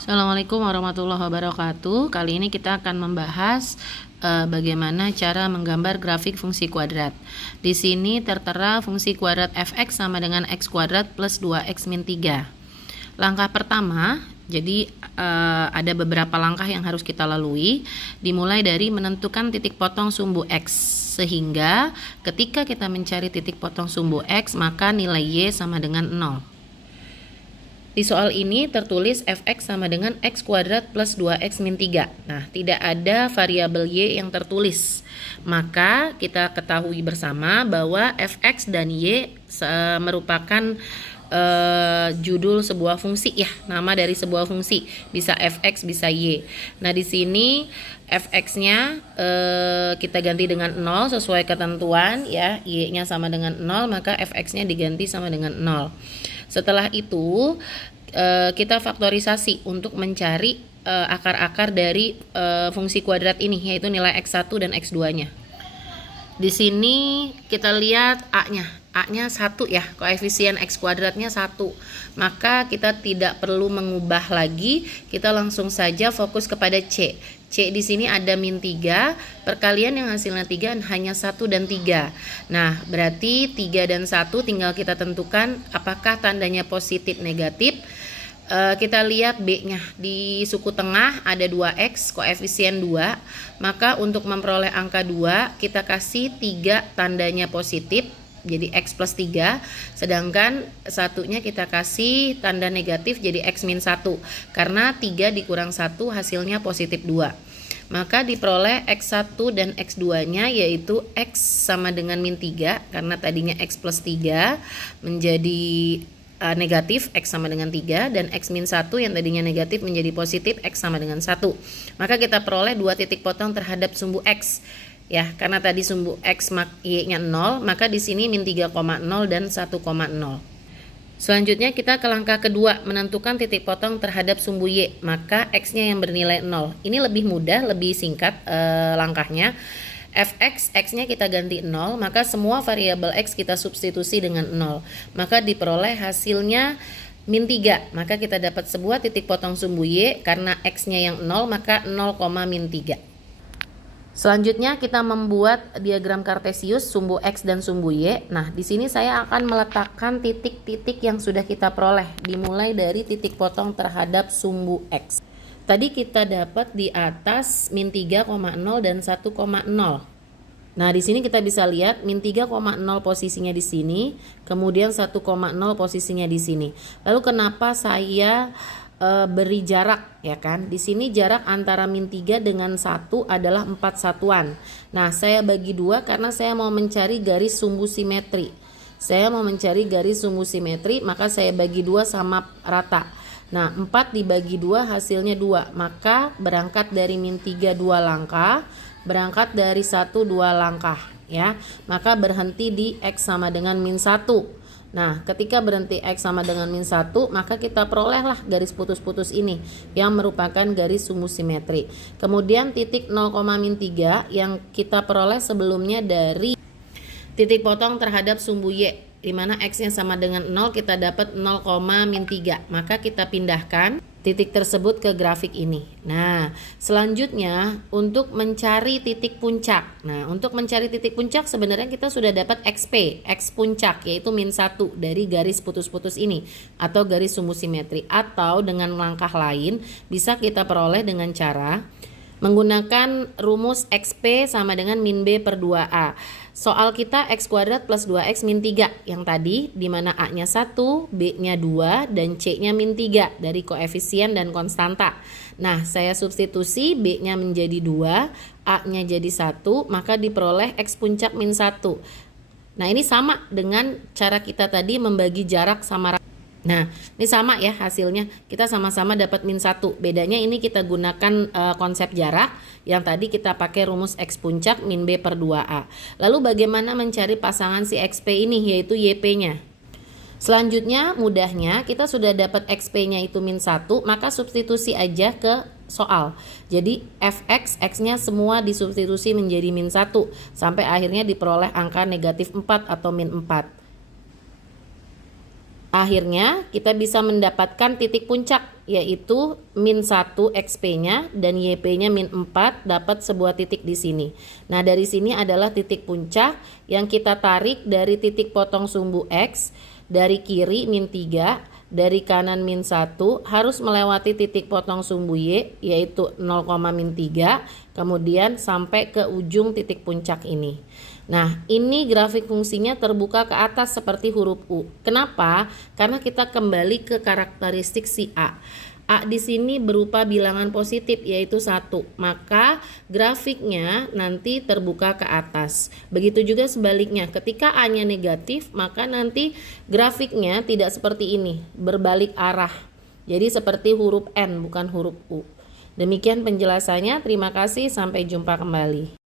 Assalamualaikum warahmatullahi wabarakatuh. Kali ini kita akan membahas bagaimana cara menggambar grafik fungsi kuadrat. Di sini tertera fungsi kuadrat fx sama dengan x kuadrat plus 2x min 3. Langkah pertama, jadi ada beberapa langkah yang harus kita lalui, dimulai dari menentukan titik potong sumbu x. Sehingga ketika kita mencari titik potong sumbu x, maka nilai y sama dengan 0. Di soal ini tertulis fx sama dengan x kuadrat plus 2x min 3. Nah, tidak ada variabel y yang tertulis. Maka kita ketahui bersama bahwa fx dan y merupakan judul sebuah fungsi ya, nama dari sebuah fungsi. Bisa fx, bisa y. Nah, di sini fx-nya kita ganti dengan 0 sesuai ketentuan ya, y-nya sama dengan 0, maka fx-nya diganti sama dengan 0. Setelah itu kita faktorisasi untuk mencari akar-akar dari fungsi kuadrat ini, yaitu nilai x1 dan x2-nya. Di sini kita lihat A-nya 1 ya, koefisien x kuadratnya 1. Maka kita tidak perlu mengubah lagi, kita langsung saja fokus kepada C. C di sini ada min 3, perkalian yang hasilnya 3 hanya 1 dan 3. Nah, berarti 3 dan 1 tinggal kita tentukan apakah tandanya positif negatif. Kita lihat B-nya, di suku tengah ada 2x, koefisien 2. Maka untuk memperoleh angka 2, kita kasih 3 tandanya positif, jadi x plus 3, sedangkan satunya kita kasih tanda negatif jadi x min 1, karena 3 dikurang 1 hasilnya positif 2. Maka diperoleh x1 dan x2 nya yaitu x sama dengan min 3, karena tadinya x plus 3 menjadi negatif, x sama dengan 3, dan x min 1 yang tadinya negatif menjadi positif, x sama dengan 1. Maka kita peroleh 2 titik potong terhadap sumbu x. Ya, karena tadi sumbu x y-nya 0, maka di sini min 3,0 dan 1,0. Selanjutnya kita ke langkah kedua, menentukan titik potong terhadap sumbu y, maka x-nya yang bernilai 0. Ini lebih mudah, lebih singkat langkahnya. Fx, x-nya kita ganti 0, maka semua variabel x kita substitusi dengan 0. Maka diperoleh hasilnya min 3, maka kita dapat sebuah titik potong sumbu y, karena x-nya yang 0, maka 0, min 3. Selanjutnya kita membuat diagram kartesius sumbu x dan sumbu y. Nah, di sini saya akan meletakkan titik-titik yang sudah kita peroleh, dimulai dari titik potong terhadap sumbu x. Tadi kita dapat di atas min 3,0 dan 1,0. Nah, di sini kita bisa lihat min 3,0 posisinya di sini, kemudian 1,0 posisinya di sini. Lalu kenapa saya beri jarak, ya kan? Di sini jarak antara min 3 dengan 1 adalah 4 satuan. Nah, saya bagi 2 karena saya mau mencari garis sumbu simetri. Maka saya bagi 2 sama rata. Nah, 4 dibagi 2 hasilnya 2. Maka berangkat dari min 3 2 langkah, berangkat dari 1 2 langkah ya. Maka berhenti di x sama dengan min 1. Nah, ketika berhenti x sama dengan min 1, maka kita perolehlah garis putus-putus ini yang merupakan garis sumbu simetri. Kemudian titik 0, min 3 yang kita peroleh sebelumnya dari titik potong terhadap sumbu y, di mana x-nya sama dengan 0, kita dapat 0, min 3. Maka kita pindahkan titik tersebut ke grafik ini. Nah, selanjutnya untuk mencari titik puncak. Nah, untuk mencari titik puncak sebenarnya kita sudah dapat xp, x puncak, yaitu min 1 dari garis putus-putus ini atau garis sumbu simetri. Atau dengan langkah lain bisa kita peroleh dengan cara menggunakan rumus xp sama dengan min b per 2a. Soal kita x kuadrat plus 2x min 3 yang tadi, di mana a-nya 1, b-nya 2, dan c-nya min 3 dari koefisien dan konstanta. Nah, saya substitusi b-nya menjadi 2, a-nya jadi 1, maka diperoleh x puncak min 1. Nah, ini sama dengan cara kita tadi membagi jarak sama rata. Nah, ini sama ya hasilnya, kita sama-sama dapat min 1. Bedanya ini kita gunakan konsep jarak, yang tadi kita pakai rumus x puncak min b per 2a. Lalu bagaimana mencari pasangan si xp ini, yaitu yp-nya? Selanjutnya, mudahnya kita sudah dapat xp-nya itu min 1, maka substitusi aja ke soal. Jadi fx, x-nya semua disubstitusi menjadi min 1, sampai akhirnya diperoleh angka negatif 4 atau min 4. Akhirnya kita bisa mendapatkan titik puncak, yaitu min 1 XP-nya dan YP-nya min 4, dapat sebuah titik di sini. Nah, dari sini adalah titik puncak yang kita tarik dari titik potong sumbu X, dari kiri min 3, dari kanan min 1, harus melewati titik potong sumbu Y, yaitu 0, min 3, kemudian sampai ke ujung titik puncak ini. Nah, ini grafik fungsinya terbuka ke atas seperti huruf U. Kenapa? Karena kita kembali ke karakteristik si A. A di sini berupa bilangan positif, yaitu 1. Maka grafiknya nanti terbuka ke atas. Begitu juga sebaliknya, ketika A-nya negatif, maka nanti grafiknya tidak seperti ini, berbalik arah. Jadi seperti huruf N, bukan huruf U. Demikian penjelasannya. Terima kasih, sampai jumpa kembali.